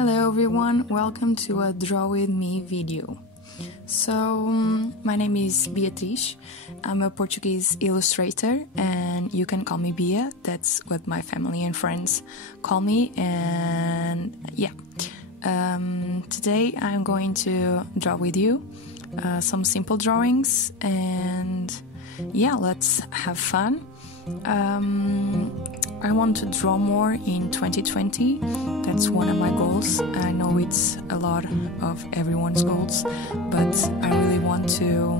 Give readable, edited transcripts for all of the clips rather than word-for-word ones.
Hello everyone, welcome to a Draw With Me video. So, my name is Beatriz, I'm a Portuguese illustrator and you can call me Bia, that's what my family and friends call me, and yeah. Today I'm going to draw with you some simple drawings and yeah, let's have fun. I want to draw more in 2020, that's one of my goals. I know it's a lot of everyone's goals, but I really want to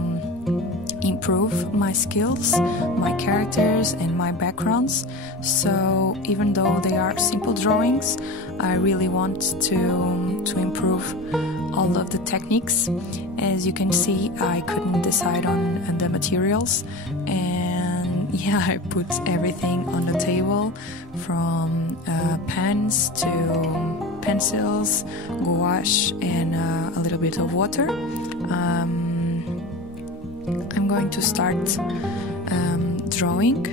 improve my skills, my characters and my backgrounds. So even though they are simple drawings, I really want to improve all of the techniques. As you can see, I couldn't decide on the materials, and yeah, I put everything on the table from pens to pencils, gouache and a little bit of water. I'm going to start drawing.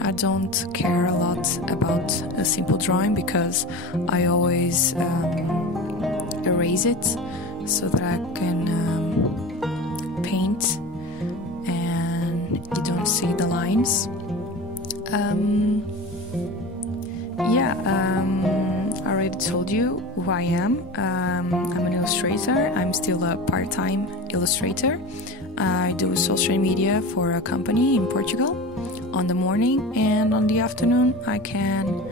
I don't care a lot about a simple drawing because I always erase it so that I can paint and you don't see the lines. I already told you who I am. I'm an illustrator. I'm still a part-time illustrator. I do social media for a company in Portugal on the morning, and on the afternoon I can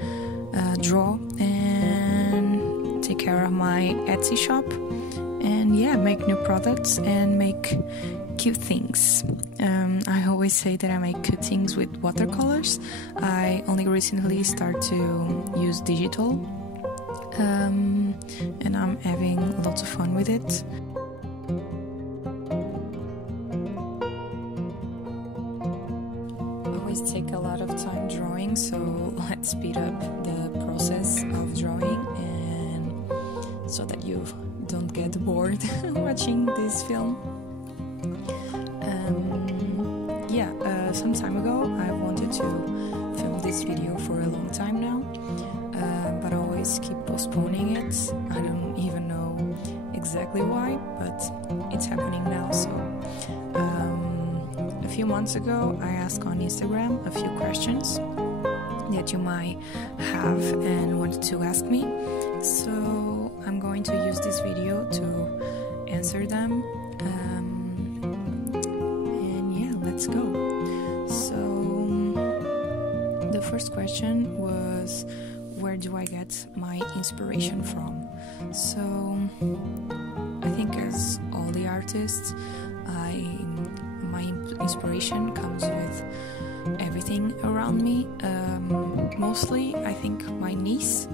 draw and take care of my Etsy shop and yeah, make new products and make cute things. I always say that I make cute things with watercolors. I only recently started to use digital and I'm having lots of fun with it. I always take a lot of time drawing, so let's speed up the process of drawing and so that you don't get bored watching this film. Some time ago I wanted to film this video for a long time now, but I always keep postponing it. I don't even know exactly why, but it's happening now. So a few months ago I asked on Instagram a few questions that you might have and wanted to ask me, so I'm going to use this video to answer them. And yeah, let's go. So the first question was, where do I get my inspiration from? So I think as all the artists, my inspiration comes with everything around me. Mostly I think my niece,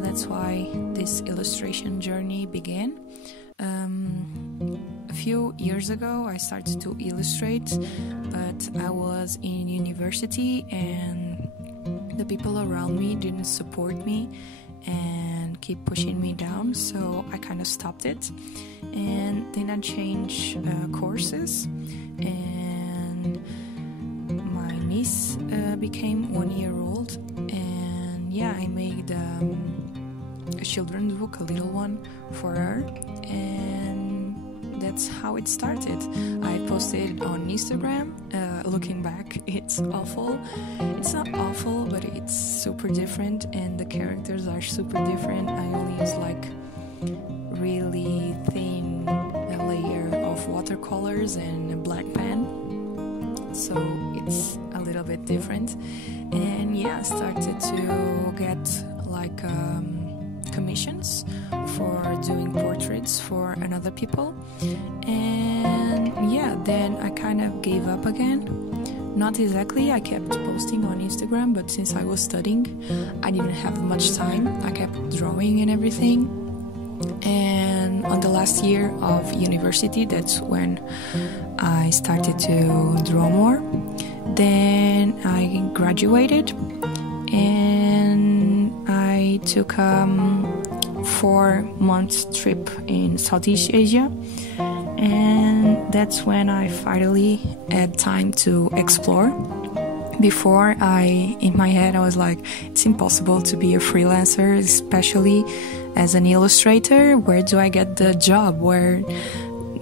that's why this illustration journey began. A few years ago I started to illustrate, but I was in university and the people around me didn't support me and keep pushing me down, so I kind of stopped it. And then I changed courses, and my niece became 1 year old, and yeah, I made a children's book, a little one for her, and that's how it started. I posted on Instagram. Looking back, it's awful. It's not awful, but it's super different, and the characters are super different. I only use like really thin layer of watercolors and a black pen, so it's a little bit different. And yeah, I started to get like commissions for doing portraits for another people, and yeah, then I kind of gave up again. Not exactly, I kept posting on Instagram, but since I was studying I didn't have much time. I kept drawing and everything, and on the last year of university, that's when I started to draw more. Then I graduated and I took 4 months trip in Southeast Asia, and that's when I finally had time to explore. Before, in my head I was like, it's impossible to be a freelancer, especially as an illustrator, where do I get the job where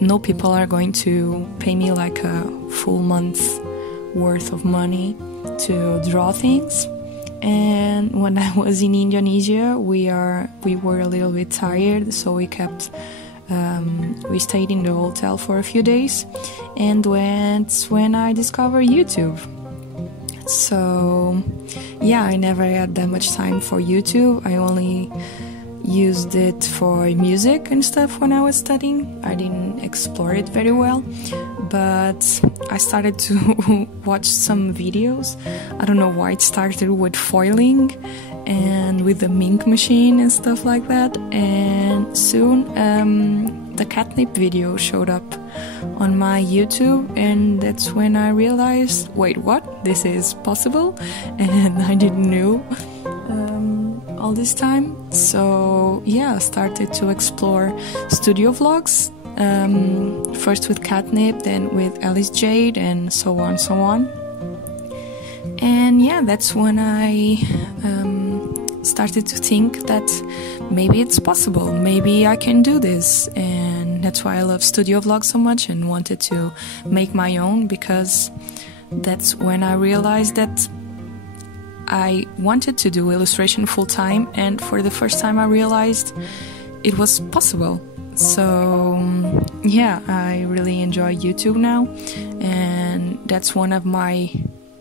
no people are going to pay me like a full month worth of money to draw things? And when I was in Indonesia, we were a little bit tired, so we stayed in the hotel for a few days, and that's when I discovered YouTube. So yeah, I never had that much time for YouTube. I only used it for music and stuff when I was studying. I didn't explore it very well, but I started to watch some videos. I don't know why it started with foiling and with the ink machine and stuff like that, and soon the catnip video showed up on my YouTube, and that's when I realized, wait, what? This is possible? And I didn't know all this time. So yeah, I started to explore studio vlogs, first with catnip, then with Alice Jade, and so on. And yeah, that's when I started to think that maybe it's possible, maybe I can do this. And that's why I love studio vlogs so much and wanted to make my own, because that's when I realized that I wanted to do illustration full time, and for the first time I realized it was possible. So yeah, I really enjoy YouTube now, and that's one of my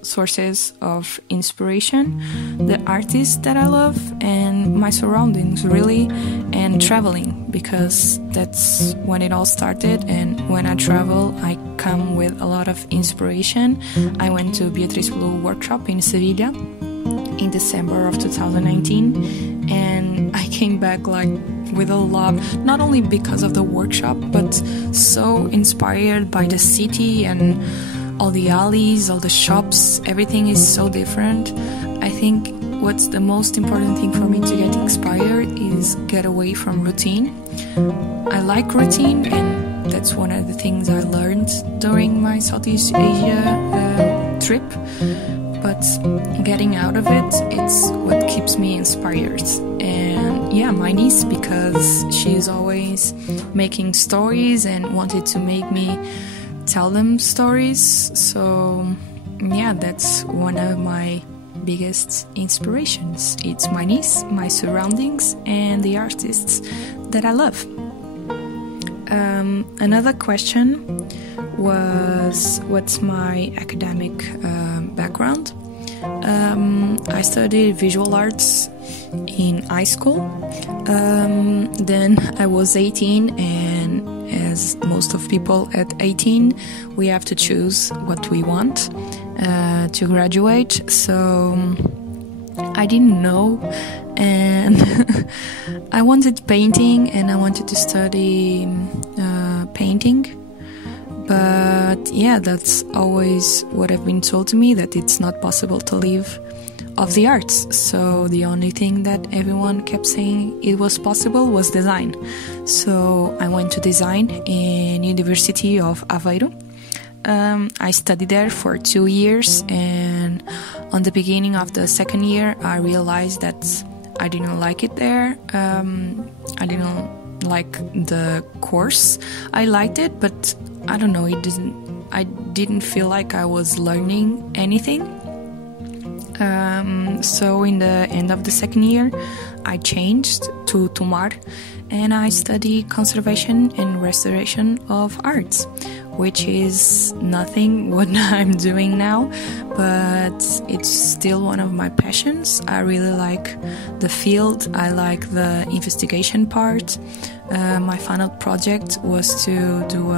sources of inspiration, the artists that I love and my surroundings really, and traveling, because that's when it all started. And when I travel, I come with a lot of inspiration. I went to Beatriz Blue workshop in Sevilla in December of 2019, and I came back like with a lot, not only because of the workshop, but so inspired by the city and all the alleys, all the shops. Everything is so different. I think what's the most important thing for me to get inspired is get away from routine. I like routine, and that's one of the things I learned during my Southeast Asia trip. But getting out of it, it's what keeps me inspired. And yeah, my niece, because she's always making stories and wanted to make me tell them stories. So yeah, that's one of my biggest inspirations. It's my niece, my surroundings, and the artists that I love. Another question was, what's my academic background? I studied visual arts in high school. Then I was 18, and as most of people at 18, we have to choose what we want to graduate. So I didn't know, and I wanted painting, and I wanted to study painting. But yeah, that's always what I've been told to me, that it's not possible to live of the arts. So the only thing that everyone kept saying it was possible was design. So I went to design in University of Aveiro. I studied there for 2 years, and on the beginning of the second year I realized that I didn't like it there. I didn't like the course. I liked it, but I don't know, I didn't feel like I was learning anything. So in the end of the second year, I changed to Tomar, and I studied conservation and restoration of arts, which is nothing what I'm doing now, but it's still one of my passions. I really like the field. I like the investigation part. My final project was to do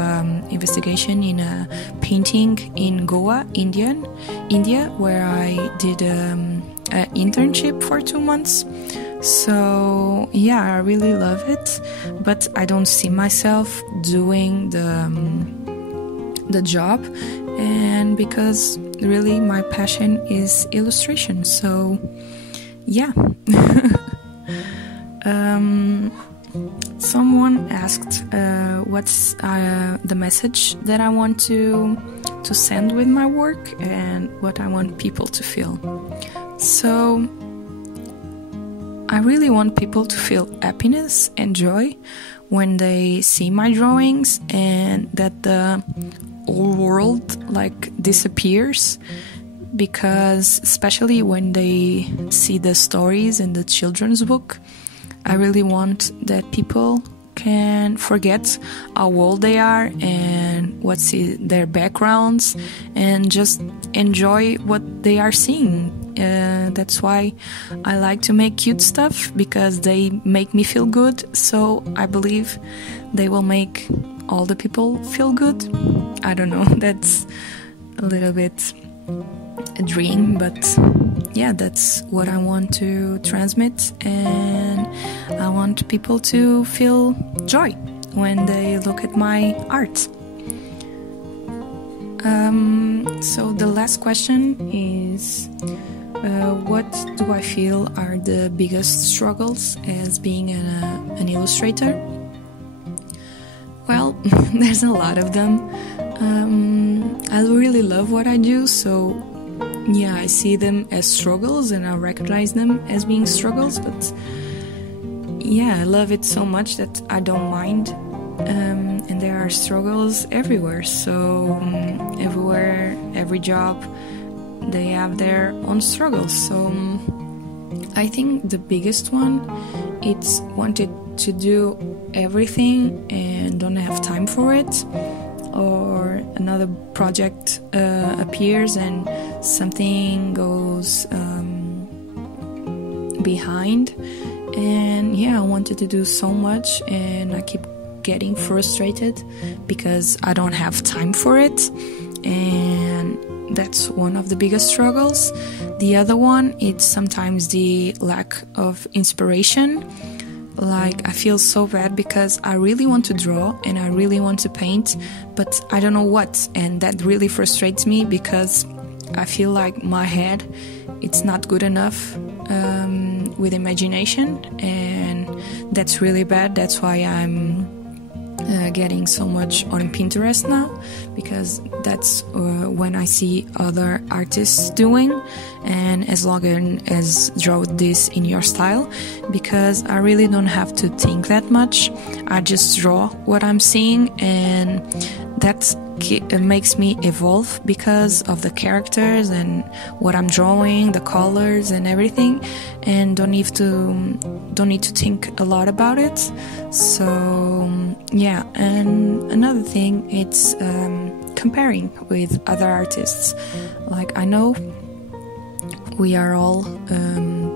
investigation in a painting in Goa, India, where I did an internship for 2 months. So yeah, I really love it, but I don't see myself doing the job, and because really my passion is illustration. So yeah. Someone asked what's the message that I want to send with my work and what I want people to feel. So I really want people to feel happiness and joy when they see my drawings, and that the whole world like disappears, because especially when they see the stories in the children's book, I really want that people can forget how old they are and what's their backgrounds, and just enjoy what they are seeing. That's why I like to make cute stuff, because they make me feel good, so I believe they will make all the people feel good. I don't know, that's a little bit a dream, but yeah, that's what I want to transmit, and I want people to feel joy when they look at my art. So the last question is, what do I feel are the biggest struggles as being an illustrator? Well, there's a lot of them. I really love what I do, so yeah, I see them as struggles and I recognize them as being struggles, but yeah, I love it so much that I don't mind. And there are struggles everywhere, so everywhere, every job, they have their own struggles. So I think the biggest one, it's wanted to do everything and don't have time for it, or another project appears and something goes behind, and yeah, I wanted to do so much and I keep getting frustrated because I don't have time for it, and that's one of the biggest struggles. The other one, it's sometimes the lack of inspiration. Like, I feel so bad because I really want to draw and I really want to paint, but I don't know what, and that really frustrates me because I feel like my head, it's not good enough with imagination, and that's really bad. That's why I'm getting so much on Pinterest now, because that's when I see other artists doing, and as long as draw this in your style, because I really don't have to think that much. I just draw what I'm seeing, and that makes me evolve because of the characters and what I'm drawing, the colors and everything, and don't need to think a lot about it. So yeah, and another thing, it's comparing with other artists. Like, I know we are all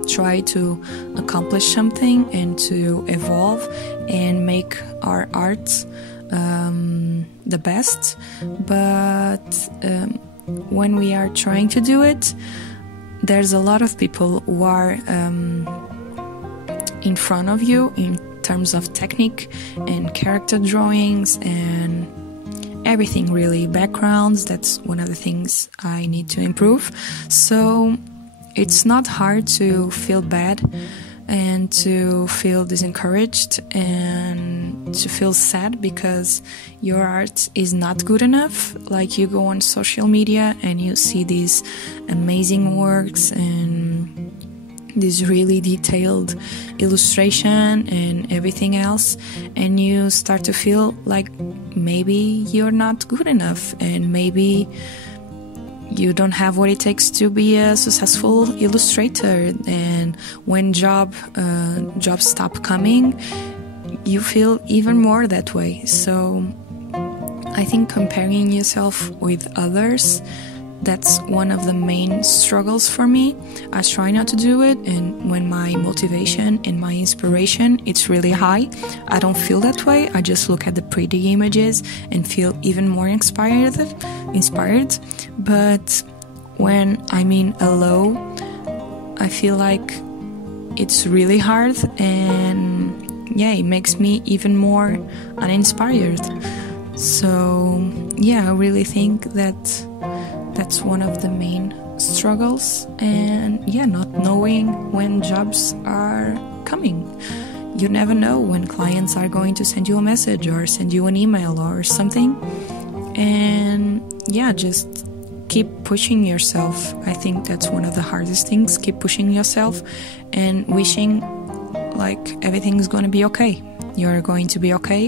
try to accomplish something and to evolve and make our art the best, but when we are trying to do it, there's a lot of people who are in front of you in terms of technique and character drawings and everything, really, backgrounds. That's one of the things I need to improve. So it's not hard to feel bad and to feel disencouraged and to feel sad because your art is not good enough. Like, you go on social media and you see these amazing works and this really detailed illustration and everything else, and you start to feel like maybe you're not good enough, and maybe you don't have what it takes to be a successful illustrator. And when jobs stop coming, you feel even more that way. So I think comparing yourself with others, that's one of the main struggles for me. I try not to do it, and when my motivation and my inspiration, it's really high, I don't feel that way. I just look at the pretty images and feel even more inspired. But when I'm in a low, I feel like it's really hard, and yeah, it makes me even more uninspired. So yeah, I really think that that's one of the main struggles. And yeah, not knowing when jobs are coming. You never know when clients are going to send you a message or send you an email or something. And yeah, just keep pushing yourself. I think that's one of the hardest things. Keep pushing yourself and wishing like everything's gonna be okay. You're going to be okay,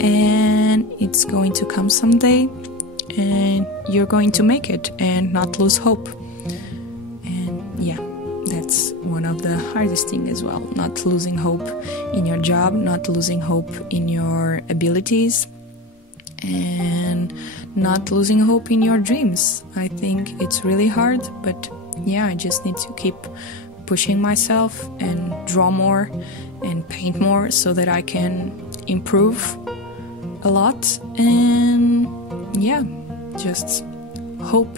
and it's going to come someday, and you're going to make it and not lose hope. And yeah, that's one of the hardest things as well, not losing hope in your job, not losing hope in your abilities, and not losing hope in your dreams. I think it's really hard, but yeah, I just need to keep pushing myself and draw more and paint more so that I can improve a lot, and yeah, just hope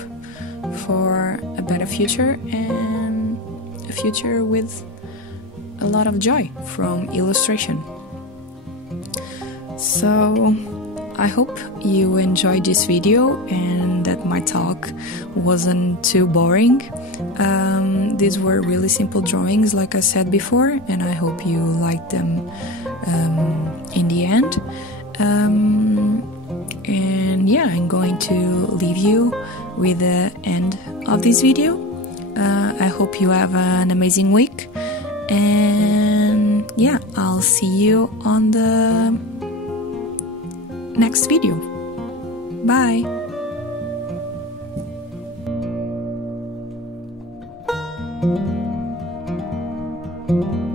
for a better future and a future with a lot of joy from illustration. So I hope you enjoyed this video and that my talk wasn't too boring. These were really simple drawings, like I said before, and I hope you liked them in the end. And yeah, I'm going to leave you with the end of this video. I hope you have an amazing week, and yeah, I'll see you on the next video. Bye! Thank you.